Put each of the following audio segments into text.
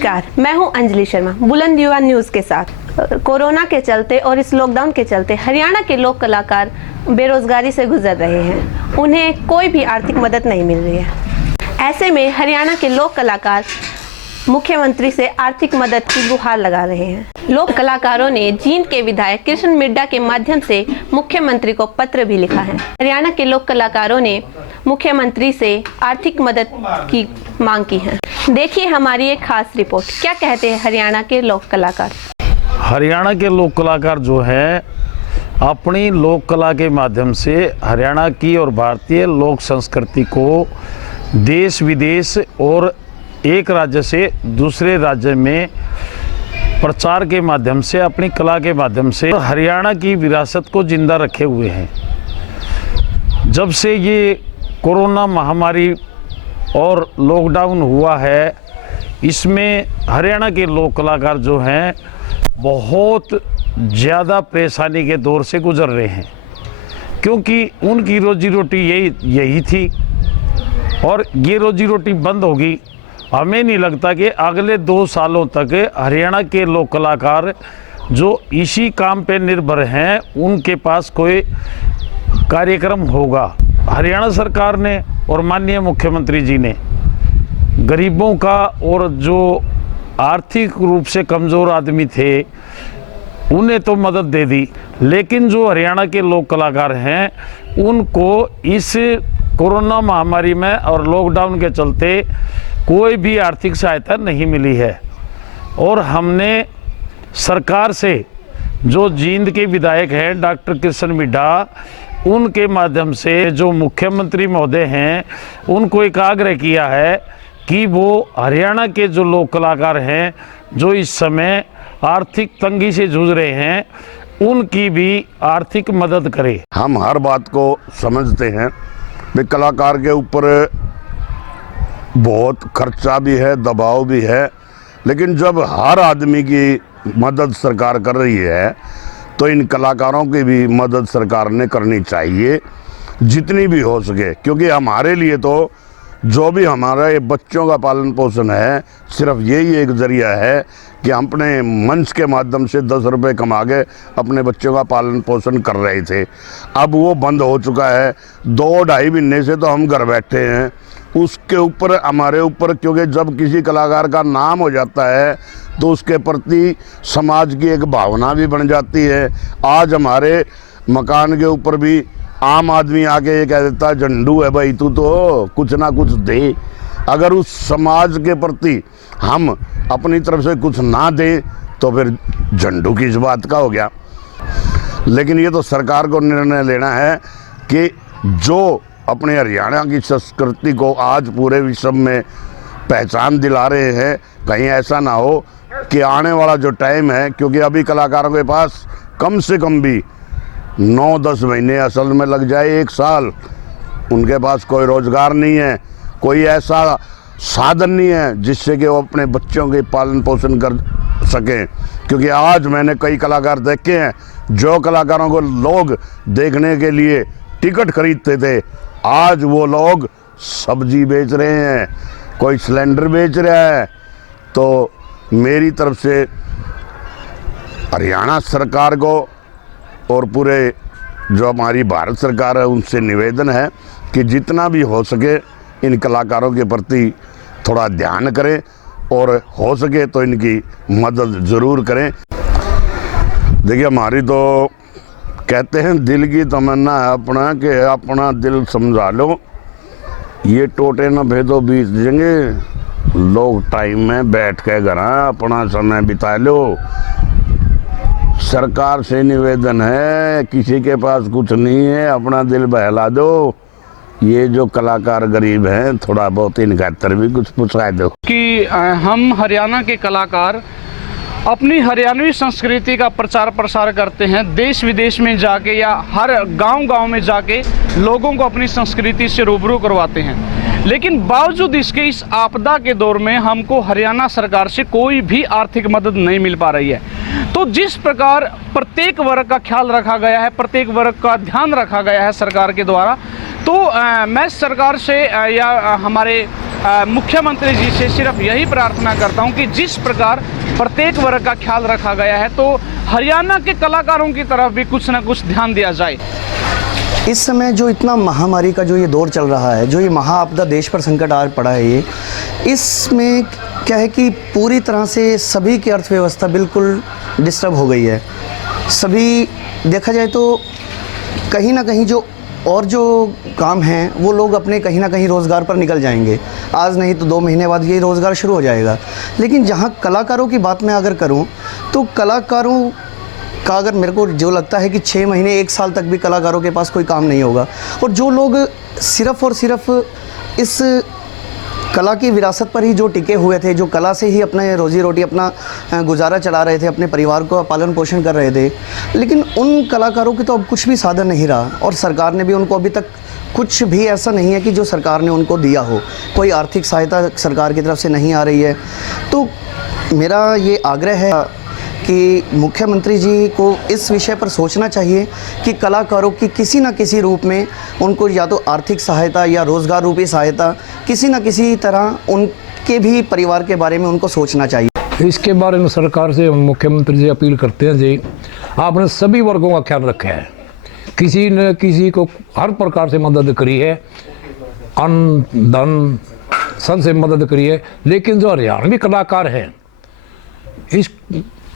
नमस्कार, मैं हूं अंजलि शर्मा बुलंद युवा न्यूज के साथ। कोरोना के चलते और इस लॉकडाउन के चलते हरियाणा के लोक कलाकार बेरोजगारी से गुजर रहे हैं। उन्हें कोई भी आर्थिक मदद नहीं मिल रही है। ऐसे में हरियाणा के लोक कलाकार मुख्यमंत्री से आर्थिक मदद की गुहार लगा रहे हैं। लोक कलाकारों ने जींद के विधायक कृष्ण मिड्डा के माध्यम से मुख्यमंत्री को पत्र भी लिखा है। हरियाणा के लोक कलाकारों ने मुख्यमंत्री से आर्थिक मदद की मांग की है। देखिए हमारी एक खास रिपोर्ट। क्या कहते हैं हरियाणा के लोक कलाकार। हरियाणा के लोक कलाकार जो है अपनी लोक कला के माध्यम से हरियाणा की और भारतीय लोक संस्कृति को देश विदेश और एक राज्य से दूसरे राज्य में प्रचार के माध्यम से अपनी कला के माध्यम से हरियाणा की विरासत को जिंदा रखे हुए हैं। जब से ये कोरोना महामारी और लॉकडाउन हुआ है, इसमें हरियाणा के लोक कलाकार जो हैं बहुत ज़्यादा परेशानी के दौर से गुजर रहे हैं, क्योंकि उनकी रोजी रोटी यही थी और ये रोजी रोटी बंद होगी। हमें नहीं लगता कि अगले 2 सालों तक हरियाणा के लोक कलाकार जो इसी काम पे निर्भर हैं उनके पास कोई कार्यक्रम होगा। हरियाणा सरकार ने और माननीय मुख्यमंत्री जी ने गरीबों का और जो आर्थिक रूप से कमज़ोर आदमी थे उन्हें तो मदद दे दी, लेकिन जो हरियाणा के लोक कलाकार हैं उनको इस कोरोना महामारी में और लॉकडाउन के चलते कोई भी आर्थिक सहायता नहीं मिली है। और हमने सरकार से जो जींद के विधायक हैं डॉक्टर कृष्ण मिड्डा, उनके माध्यम से जो मुख्यमंत्री महोदय हैं उनको एक आग्रह किया है कि वो हरियाणा के जो लोक कलाकार हैं जो इस समय आर्थिक तंगी से जूझ रहे हैं उनकी भी आर्थिक मदद करें। हम हर बात को समझते हैं कि कलाकार के ऊपर बहुत खर्चा भी है, दबाव भी है, लेकिन जब हर आदमी की मदद सरकार कर रही है तो इन कलाकारों की भी मदद सरकार ने करनी चाहिए जितनी भी हो सके, क्योंकि हमारे लिए तो जो भी हमारा ये बच्चों का पालन पोषण है सिर्फ यही एक जरिया है कि हम अपने मंच के माध्यम से 10 रुपये कमा के अपने बच्चों का पालन पोषण कर रहे थे। अब वो बंद हो चुका है। 2-2.5 महीने से तो हम घर बैठे हैं। उसके ऊपर हमारे ऊपर, क्योंकि जब किसी कलाकार का नाम हो जाता है तो उसके प्रति समाज की एक भावना भी बन जाती है। आज हमारे मकान के ऊपर भी आम आदमी आके ये कह देता झंडू है भाई, तू तो कुछ ना कुछ दे। अगर उस समाज के प्रति हम अपनी तरफ से कुछ ना दें तो फिर झंडू की इस बात का हो गया। लेकिन ये तो सरकार को निर्णय लेना है कि जो अपने हरियाणा की संस्कृति को आज पूरे विश्व में पहचान दिला रहे हैं, कहीं ऐसा ना हो कि आने वाला जो टाइम है, क्योंकि अभी कलाकारों के पास कम से कम भी 9-10 महीने असल में लग जाए 1 साल, उनके पास कोई रोज़गार नहीं है, कोई ऐसा साधन नहीं है जिससे कि वो अपने बच्चों के पालन पोषण कर सकें। क्योंकि आज मैंने कई कलाकार देखे हैं, जो कलाकारों को लोग देखने के लिए टिकट खरीदते थे, आज वो लोग सब्जी बेच रहे हैं, कोई सिलेंडर बेच रहा है। तो मेरी तरफ से हरियाणा सरकार को और पूरे जो हमारी भारत सरकार है उनसे निवेदन है कि जितना भी हो सके इन कलाकारों के प्रति थोड़ा ध्यान करें और हो सके तो इनकी मदद ज़रूर करें। देखिए, हमारी तो कहते हैं दिल की तमन्ना है अपना कि अपना दिल समझा लो, ये टोटे न भेदो बीत जाएंगे, लोग टाइम में बैठ के घर अपना समय बिता लो। सरकार से निवेदन है, किसी के पास कुछ नहीं है, अपना दिल बहला दो। ये जो कलाकार गरीब हैं थोड़ा बहुत इनका तर भी कुछ पूछा दो कि हम हरियाणा के कलाकार अपनी हरियाणवी संस्कृति का प्रचार प्रसार करते हैं, देश विदेश में जाके या हर गांव-गांव में जाके लोगों को अपनी संस्कृति से रूबरू करवाते हैं। लेकिन बावजूद इसके इस आपदा के दौर में हमको हरियाणा सरकार से कोई भी आर्थिक मदद नहीं मिल पा रही है। तो जिस प्रकार प्रत्येक वर्ग का ख्याल रखा गया है, प्रत्येक वर्ग का ध्यान रखा गया है सरकार के द्वारा, तो मैं सरकार से या हमारे मुख्यमंत्री जी से सिर्फ यही प्रार्थना करता हूं कि जिस प्रकार प्रत्येक वर्ग का ख्याल रखा गया है तो हरियाणा के कलाकारों की तरफ भी कुछ ना कुछ ध्यान दिया जाए। इस समय जो इतना महामारी का जो ये दौर चल रहा है, जो ये महाआपदा देश पर संकट आ पड़ा है, ये इसमें क्या है कि पूरी तरह से सभी की अर्थव्यवस्था बिल्कुल डिस्टर्ब हो गई है। सभी देखा जाए तो कहीं ना कहीं जो काम हैं वो लोग अपने कहीं ना कहीं रोज़गार पर निकल जाएंगे। आज नहीं तो 2 महीने बाद ये रोज़गार शुरू हो जाएगा। लेकिन जहाँ कलाकारों की बात मैं अगर करूँ तो कलाकारों का अगर मेरे को जो लगता है कि 6 महीने 1 साल तक भी कलाकारों के पास कोई काम नहीं होगा। और जो लोग सिर्फ़ और सिर्फ इस कला की विरासत पर ही जो टिके हुए थे, जो कला से ही अपने रोज़ी रोटी अपना गुजारा चला रहे थे, अपने परिवार को पालन पोषण कर रहे थे, लेकिन उन कलाकारों की तो अब कुछ भी साधन नहीं रहा। और सरकार ने भी उनको अभी तक कुछ भी ऐसा नहीं है कि जो सरकार ने उनको दिया हो, कोई आर्थिक सहायता सरकार की तरफ से नहीं आ रही है। तो मेरा ये आग्रह है कि मुख्यमंत्री जी को इस विषय पर सोचना चाहिए कि कलाकारों की किसी न किसी रूप में उनको या तो आर्थिक सहायता या रोज़गार रूपी सहायता किसी न किसी तरह उनके भी परिवार के बारे में उनको सोचना चाहिए। इसके बारे में सरकार से मुख्यमंत्री जी अपील करते हैं जी, आपने सभी वर्गों का ख्याल रखा है, किसी न किसी को हर प्रकार से मदद करी है, अन्न धन सब से मदद करी है। लेकिन जो हरियाणवी कलाकार हैं इस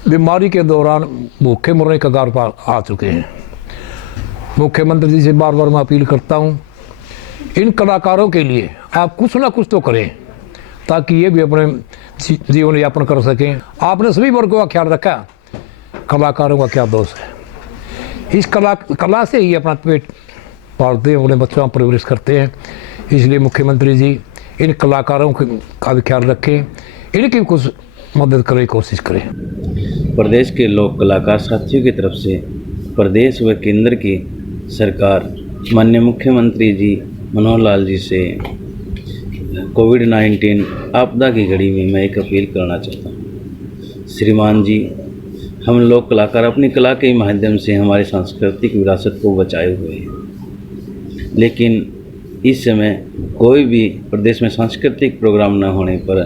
बीमारी के दौरान भूखे मरने के कगार पर आ चुके हैं। मुख्यमंत्री जी से बार बार मैं अपील करता हूं, इन कलाकारों के लिए आप कुछ ना कुछ तो करें ताकि ये भी अपने जीवन यापन कर सकें। आपने सभी वर्गों का ख्याल रखा, कलाकारों का क्या दोष है? इस कला से ही अपना पेट पालते हैं, अपने बच्चों का परवरिश करते हैं। इसलिए मुख्यमंत्री जी इन कलाकारों का भी ख्याल रखें, इनकी भी कुछ मदद करने की कोशिश करें। प्रदेश के लोक कलाकार साथियों की तरफ से प्रदेश व केंद्र की सरकार माननीय मुख्यमंत्री जी मनोहर लाल जी से कोविड-19 आपदा की घड़ी में मैं एक अपील करना चाहता हूँ। श्रीमान जी, हम लोक कलाकार अपनी कला के माध्यम से हमारी सांस्कृतिक विरासत को बचाए हुए हैं, लेकिन इस समय कोई भी प्रदेश में सांस्कृतिक प्रोग्राम न होने पर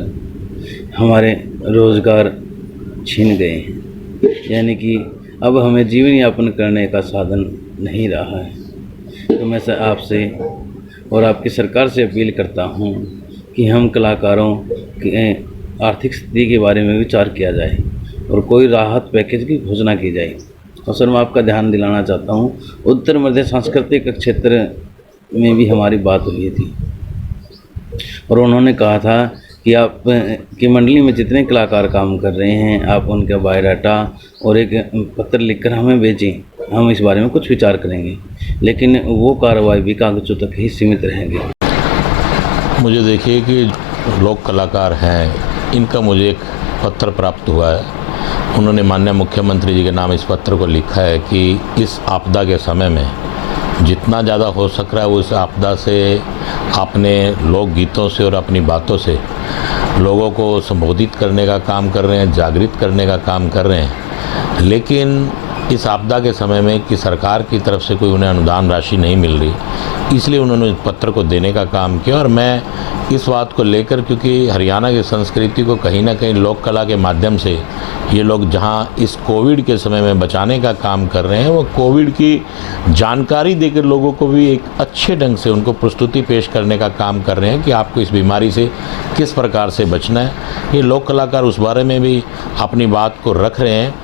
हमारे रोज़गार छीन गए हैं, यानी कि अब हमें जीवन यापन करने का साधन नहीं रहा है। तो मैं आपसे और आपकी सरकार से अपील करता हूं कि हम कलाकारों की आर्थिक स्थिति के बारे में विचार किया जाए और कोई राहत पैकेज की घोषणा की जाए। और सर, मैं आपका ध्यान दिलाना चाहता हूं, उत्तर मध्य सांस्कृतिक क्षेत्र में भी हमारी बात हुई थी और उन्होंने कहा था कि आप की मंडली में जितने कलाकार काम कर रहे हैं आप उनका बायोडाटा और एक पत्र लिखकर हमें भेजें, हम इस बारे में कुछ विचार करेंगे, लेकिन वो कार्रवाई भी कागजों तक ही सीमित रहेंगे। मुझे देखिए कि लोक कलाकार हैं, इनका मुझे एक पत्र प्राप्त हुआ है। उन्होंने माननीय मुख्यमंत्री जी के नाम इस पत्र को लिखा है कि इस आपदा के समय में जितना ज़्यादा हो सक रहा है वो इस आपदा से अपने लोक गीतों से और अपनी बातों से लोगों को संबोधित करने का काम कर रहे हैं, जागृत करने का काम कर रहे हैं। लेकिन इस आपदा के समय में कि सरकार की तरफ से कोई उन्हें अनुदान राशि नहीं मिल रही, इसलिए उन्होंने इस पत्र को देने का काम किया। और मैं इस बात को लेकर, क्योंकि हरियाणा की संस्कृति को कहीं ना कहीं लोक कला के माध्यम से ये लोग जहां इस कोविड के समय में बचाने का काम कर रहे हैं, वो कोविड की जानकारी देकर लोगों को भी एक अच्छे ढंग से उनको प्रस्तुति पेश करने का काम कर रहे हैं कि आपको इस बीमारी से किस प्रकार से बचना है। ये लोक कलाकार उस बारे में भी अपनी बात को रख रहे हैं।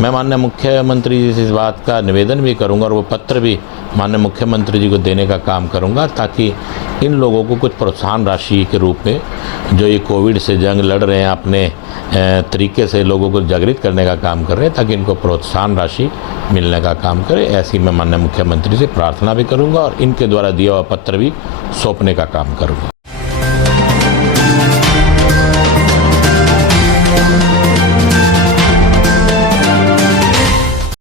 मैं माननीय मुख्यमंत्री जी से इस बात का निवेदन भी करूंगा और वो पत्र भी माननीय मुख्यमंत्री जी को देने का काम करूंगा, ताकि इन लोगों को कुछ प्रोत्साहन राशि के रूप में, जो ये कोविड से जंग लड़ रहे हैं, अपने तरीके से लोगों को जागृत करने का काम कर रहे हैं, ताकि इनको प्रोत्साहन राशि मिलने का काम करे। ऐसी मैं माननीय मुख्यमंत्री से प्रार्थना भी करूंगा और इनके द्वारा दिया हुआ पत्र भी सौंपने का काम करूंगा।